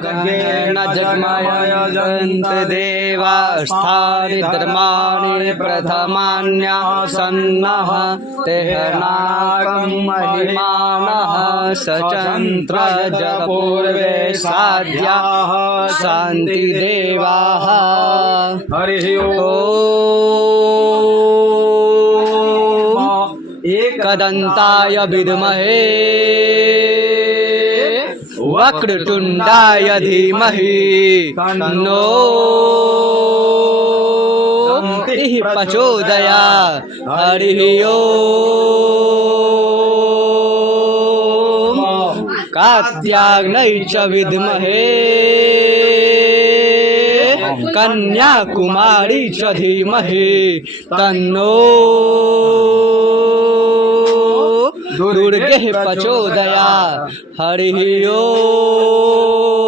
न जग्मयजन्त देवास्तानि धर्माणि प्रथमान्यासन्नः तेहनाकं महिमानः सचन्त्र जगपूर्वे साध्याः शान्तिदेवाः। हरिः ओम्। एकदन्ताय विद्महे वक्रतुण्डाय धीमहि तन्नो दन्तिः प्रचोदयात्। हरिः ओम्। कात्यायनै च विद्महे कन्याकुमारी च धीमहि तन्नो दुर्गे प्रचोदयात्। हरिः ओम्।